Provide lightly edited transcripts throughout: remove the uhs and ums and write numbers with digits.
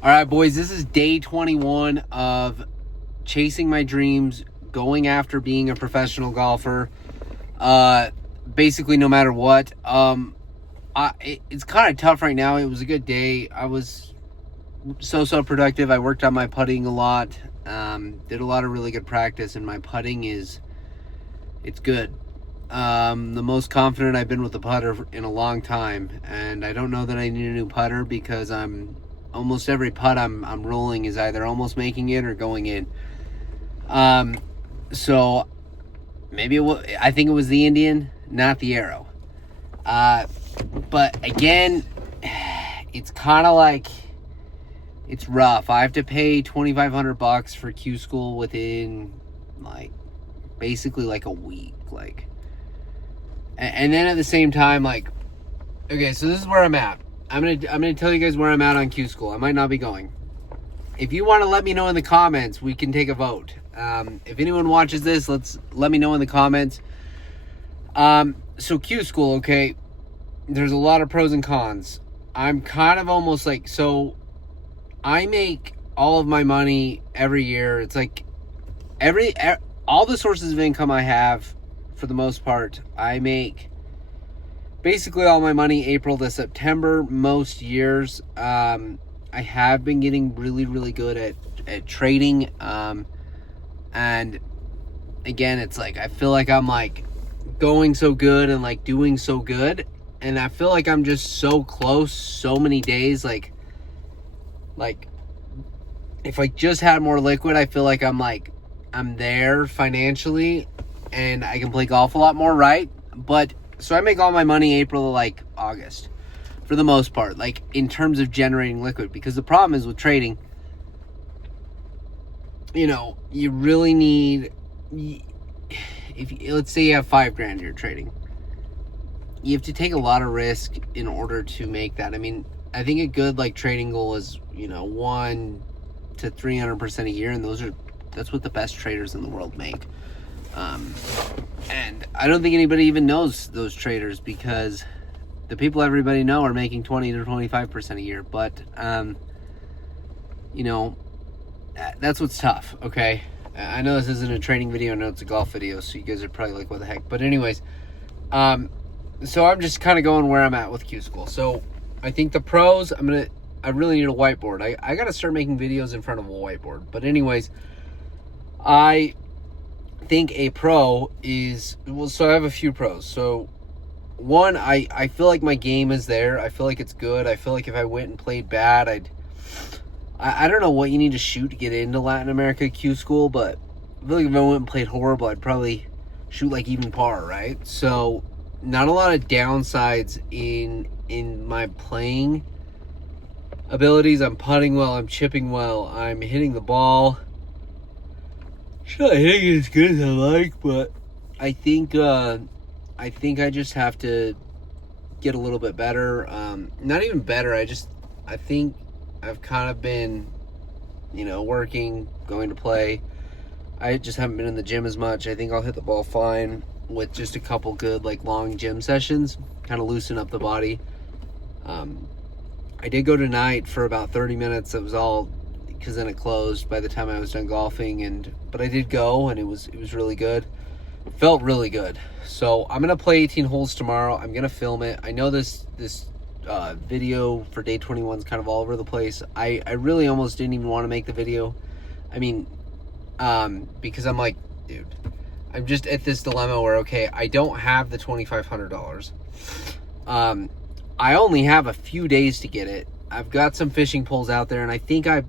All right, boys, this is day 21 of chasing my dreams, going after being a professional golfer. Basically, no matter what. It's kind of tough right now. It was a good day. I was so productive. I worked on my putting a lot. Did a lot of really good practice, and my putting it's good. The most confident I've been with the putter in a long time, and I don't know that I need a new putter because almost every putt I'm rolling is either almost making it or going in. So maybe I think it was the Indian, not the arrow. But again, it's kind of like it's rough. I have to pay $2,500 for Q School within basically a week, and then at the same time, okay, so this is where I'm at. I'm gonna tell you guys where I'm at on Q School. I might not be going. If you want to let me know in the comments, we can take a vote. If anyone watches this, let me know in the comments. So Q School, okay, there's a lot of pros and cons. I'm kind of almost so I make all of my money every year. It's all the sources of income I have, for the most part, I make basically all my money April to September most years. I have been getting really good at trading. And again, it's I feel like I'm going so good and doing so good. And I feel like I'm just so close so many days. If I just had more liquid, I feel like I'm there financially and I can play golf a lot more, right? But so I make all my money April to August for the most part, in terms of generating liquid, because the problem is with trading, you really need, let's say you have $5,000 you're trading, you have to take a lot of risk in order to make that. I mean, I think a good trading goal is 1 to 300% a year, and that's what the best traders in the world make. And I don't think anybody even knows those traders, because the people everybody know are making 20 to 25% a year. But that's what's tough. Okay, I know this isn't a trading video. I know it's a golf video, so you guys are probably like, what the heck? But anyways, so I'm just kind of going where I'm at with Q School. So I think the pros, I really need a whiteboard. I got to start making videos in front of a whiteboard. But anyways, I think a pro is, so I have a few pros. So one, I feel like my game is there. I feel like it's good. I feel like if I went and played bad, I don't know what you need to shoot to get into Latin America Q School, but I feel like if I went and played horrible, I'd probably shoot even par, right? So not a lot of downsides in my playing abilities. I'm putting well, I'm chipping well, I'm hitting the ball. It's not hitting it as good as I like, but I think I just have to get a little bit better. Not even better. I think I've kind of been, working, going to play. I just haven't been in the gym as much. I think I'll hit the ball fine with just a couple good long gym sessions, kind of loosen up the body. I did go tonight for about 30 minutes. It was all because then it closed by the time I was done golfing, but I did go, and it was really good. It felt really good. So I'm gonna play 18 holes tomorrow. I'm gonna film it. I know this video for day 21 is kind of all over the place. I really almost didn't even want to make the video. I mean, because I'm dude, I'm just at this dilemma where, okay, I don't have the $2,500. I only have a few days to get it. I've got some fishing poles out there, and I think I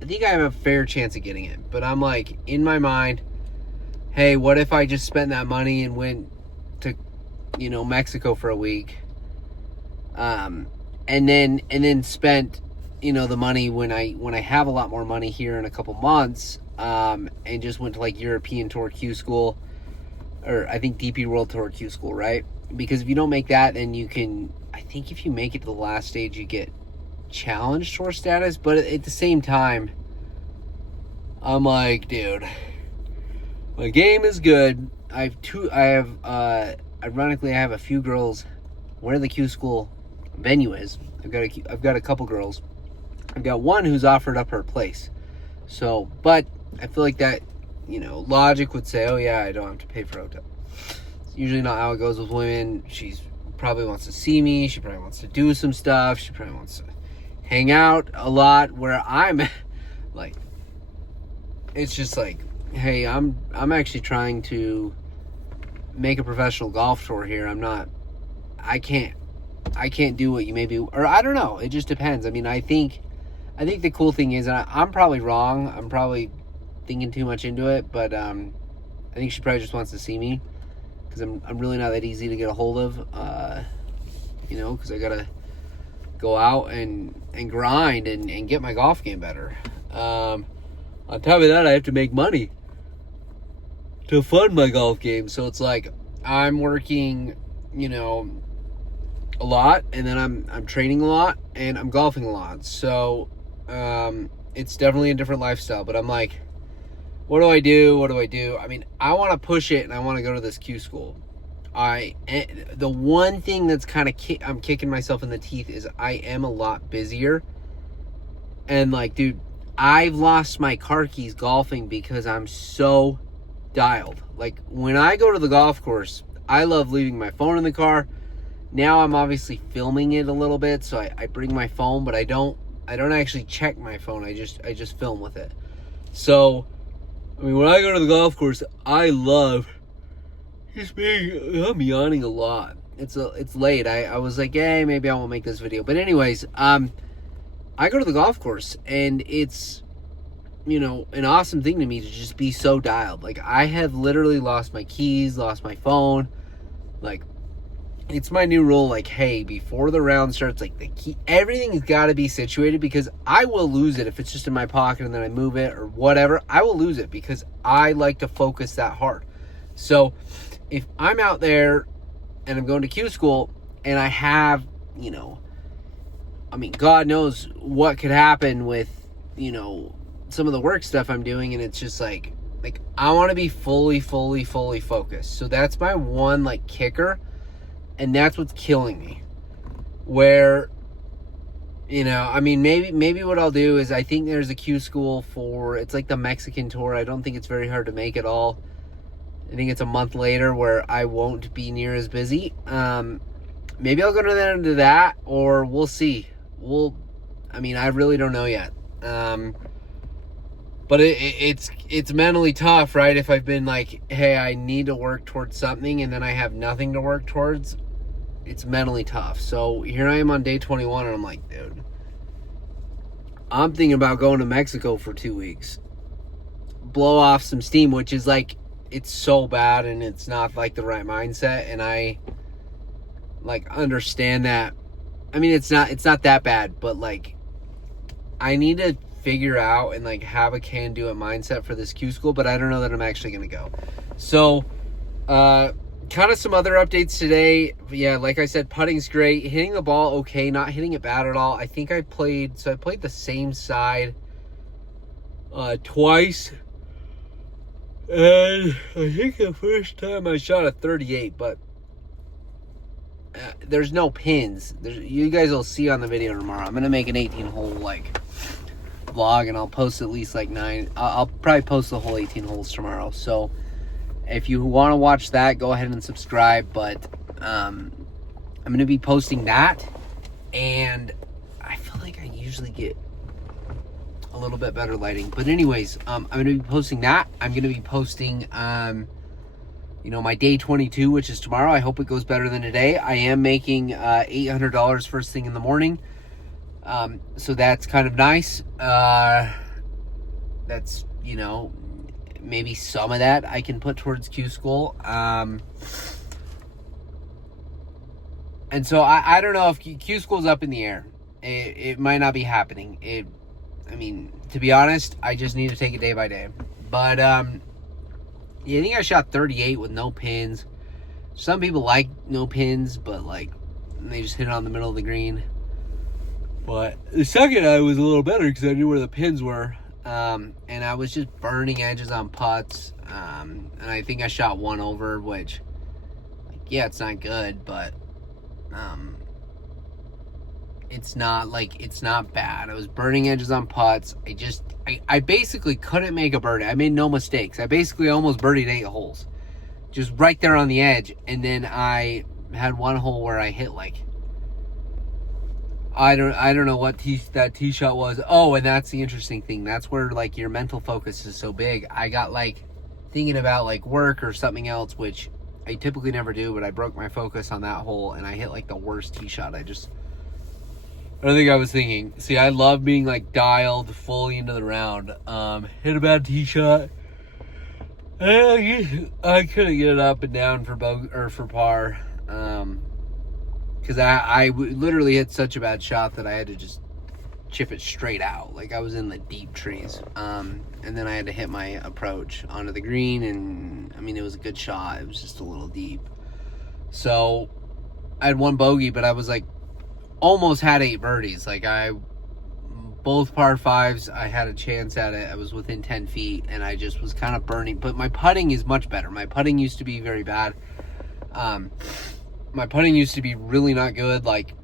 have a fair chance of getting it. But I'm in my mind, hey, what if I just spent that money and went to, Mexico for a week, and then spent, the money when I have a lot more money here in a couple months, and just went to European Tour Q School, or I think DP World Tour Q School, right? Because if you don't make that, then you can, I think if you make it to the last stage, you get Challenge Tour status. But at the same time, I'm dude, my game is good. Ironically, I have a few girls where the Q School venue is. I've got a couple girls I've got one who's offered up her place. So, but I feel like that, logic would say, oh yeah, I don't have to pay for a hotel. It's usually not how it goes with women. She probably wants to see me. She probably wants to do some stuff. She probably wants to hang out a lot, where I'm like, it's just like, hey, I'm actually trying to make a professional golf tour here. I can't do what you maybe, or I don't know. It just depends. I mean, I think the cool thing is, and I'm probably wrong. I'm probably thinking too much into it, but I think she probably just wants to see me, because I'm really not that easy to get a hold of, because I gotta go out and grind and get my golf game better. On top of that, I have to make money to fund my golf game. So it's like I'm working, a lot, and then I'm training a lot, and I'm golfing a lot. So it's definitely a different lifestyle. But I'm like, what do I do? I mean, I want to push it, and I want to go to this Q school. The one thing that's kind of I'm kicking myself in the teeth is I am a lot busier. And like, dude, I've lost my car keys golfing because I'm so dialed. Like, when I go to the golf course, I love leaving my phone in the car. Now I'm obviously filming it a little bit, so I bring my phone, but I don't actually check my phone. I just film with it. So, I mean, when I go to the golf course, I love just I'm yawning a lot. It's late. I was like, hey, maybe I won't make this video. But anyways, I go to the golf course, and it's, an awesome thing to me to just be so dialed. Like, I have literally lost my keys, lost my phone. Like, it's my new rule. Like, hey, before the round starts, like, the key, everything's got to be situated, because I will lose it if it's just in my pocket and then I move it or whatever. I will lose it because I like to focus that hard. So if I'm out there and I'm going to Q school and I have, I mean, God knows what could happen with, some of the work stuff I'm doing, and it's just like I want to be fully focused. So that's my one, like, kicker, and that's what's killing me. Where, I mean, maybe what I'll do is, I think there's a Q school it's like the Mexican tour. I don't think it's very hard to make at all. I think it's a month later where I won't be near as busy. Maybe I'll go to that, or we'll see. I really don't know yet. But it's mentally tough, right? If I've been like, hey, I need to work towards something, and then I have nothing to work towards, it's mentally tough. So here I am on day 21, and I'm like, dude, I'm thinking about going to Mexico for 2 weeks. Blow off some steam, which is like, it's so bad, and it's not like the right mindset, and I like understand that. I mean, it's not that bad, but like, I need to figure out and like have a can-do-it mindset for this Q school, but I don't know that I'm actually going to go. So, kind of some other updates today. Yeah, like I said, putting's great. Hitting the ball okay, not hitting it bad at all. I think I played the same side twice. And I think the first time I shot a 38, but there's no pins. You guys will see on the video tomorrow. I'm going to make an 18-hole, like, vlog, and I'll post at least, like, 9. I'll probably post the whole 18 holes tomorrow. So if you want to watch that, go ahead and subscribe. But I'm going to be posting that. And I feel like I usually get a little bit better lighting. But anyways, I'm going to be posting that. I'm going to be posting... my day 22, which is tomorrow. I hope it goes better than today. I am making $800 first thing in the morning. So that's kind of nice. That's, maybe some of that I can put towards Q school. And so I don't know if Q school's up in the air. It might not be happening. To be honest, I just need to take it day by day. But, yeah, I think I shot 38 with no pins. Some people like no pins, but like they just hit it on the middle of the green. But the second I was a little better because I knew where the pins were. And I was just burning edges on putts. And I think I shot one over, which, like, yeah, it's not good, but it's not bad. I was burning edges on putts. I basically couldn't make a birdie. I made no mistakes. I basically almost birdied 8 holes, just right there on the edge. And then I had one hole where I hit like, I don't know what that tee shot was. Oh, and that's the interesting thing. That's where like your mental focus is so big. I got like thinking about like work or something else, which I typically never do, but I broke my focus on that hole and I hit like the worst tee shot. I don't think I was thinking. See, I love being like dialed fully into the round. Hit a bad tee shot. I couldn't get it up and down for par. Because I literally hit such a bad shot that I had to just chip it straight out. Like I was in the deep trees. And then I had to hit my approach onto the green. And I mean, it was a good shot. It was just a little deep. So I had one bogey, but I was like, almost had 8 birdies. Like both par 5s, I had a chance at it. I was within 10 feet and I just was kind of burning. But my putting is much better. My putting used to be very bad. My putting used to be really not good. Like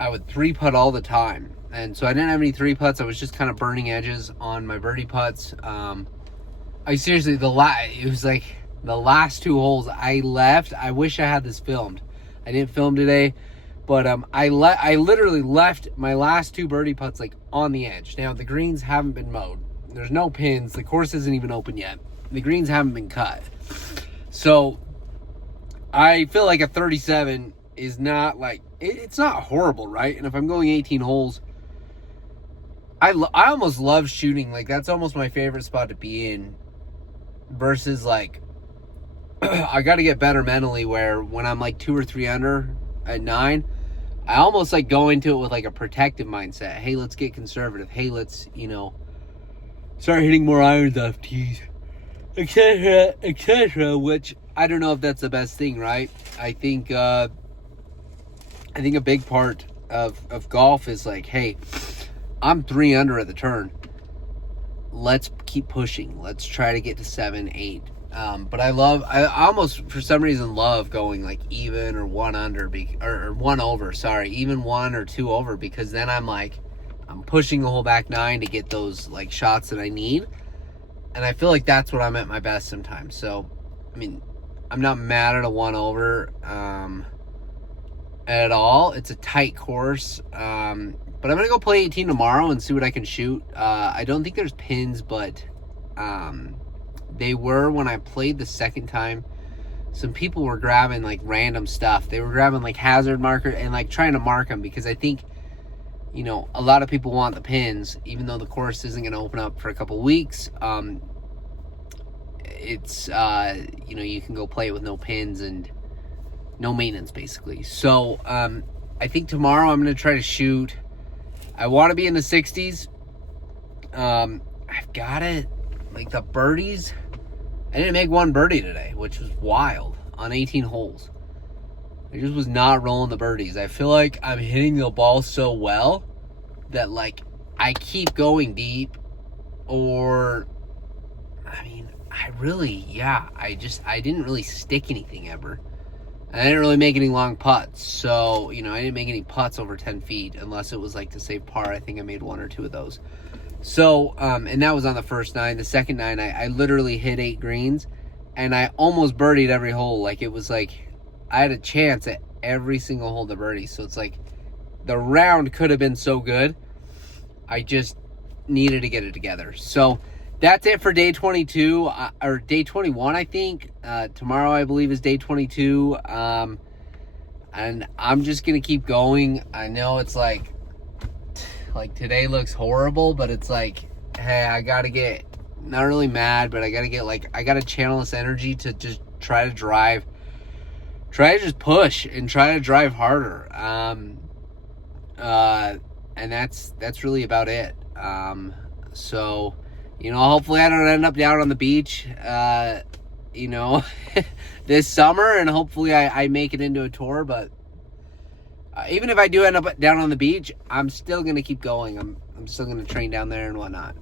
I would 3-putt all the time. And so I didn't have any 3-putts. I was just kind of burning edges on my birdie putts. I seriously, it was like the last 2 holes I left. I wish I had this filmed. I didn't film today. But I literally left my last 2 birdie putts like on the edge. Now the greens haven't been mowed. There's no pins. The course isn't even open yet. The greens haven't been cut. So I feel like a 37 is not like it's not horrible, right? And if I'm going 18 holes, I almost love shooting. Like that's almost my favorite spot to be in. Versus like I got to get better mentally. Where when I'm like 2 or 3 under at 9. I almost like go into it with like a protective mindset. Hey, let's get conservative. Hey, let's, start hitting more irons off tees, etc., etc. Which I don't know if that's the best thing, right? I think a big part of golf is like, hey, I'm 3 under at the turn. Let's keep pushing. Let's try to get to 7, 8. But I almost for some reason love going like even or 1 under or 1 over, even 1 or 2 over, because then I'm pushing the whole back 9 to get those like shots that I need. And I feel like that's what I'm at my best sometimes. So, I mean, I'm not mad at a 1 over, at all. It's a tight course. But I'm going to go play 18 tomorrow and see what I can shoot. I don't think there's pins, but, they were when I played the second time. Some people were grabbing like random stuff. They were grabbing like hazard marker and like trying to mark them because I think, a lot of people want the pins, even though the course isn't going to open up for a couple weeks. It's, you can go play it with no pins and no maintenance basically. So, I think tomorrow I'm going to try to shoot. I want to be in the 60s. I've got it. Like the birdies, I didn't make 1 birdie today, which was wild on 18 holes. I just was not rolling the birdies. I feel like I'm hitting the ball so well that like I keep going deep, or I mean, I didn't really stick anything ever. And I didn't really make any long putts. So, I didn't make any putts over 10 feet unless it was like to save par. I think I made 1 or 2 of those. So, and that was on the first 9. The second 9, I literally hit 8 greens, and I almost birdied every hole. Like, it was like, I had a chance at every single hole to birdie. So it's like, the round could have been so good. I just needed to get it together. So, that's it for day 22, or day 21, I think. Tomorrow, I believe, is day 22. And I'm just going to keep going. I know it's like today looks horrible, but it's like, hey, I gotta get not really mad, but I gotta get I gotta channel this energy to just try to just push and try to drive harder. And that's really about it. So, hopefully I don't end up down on the beach, this summer, and hopefully I make it into a tour, but even if I do end up down on the beach, I'm still going to keep going. I'm still going to train down there and whatnot.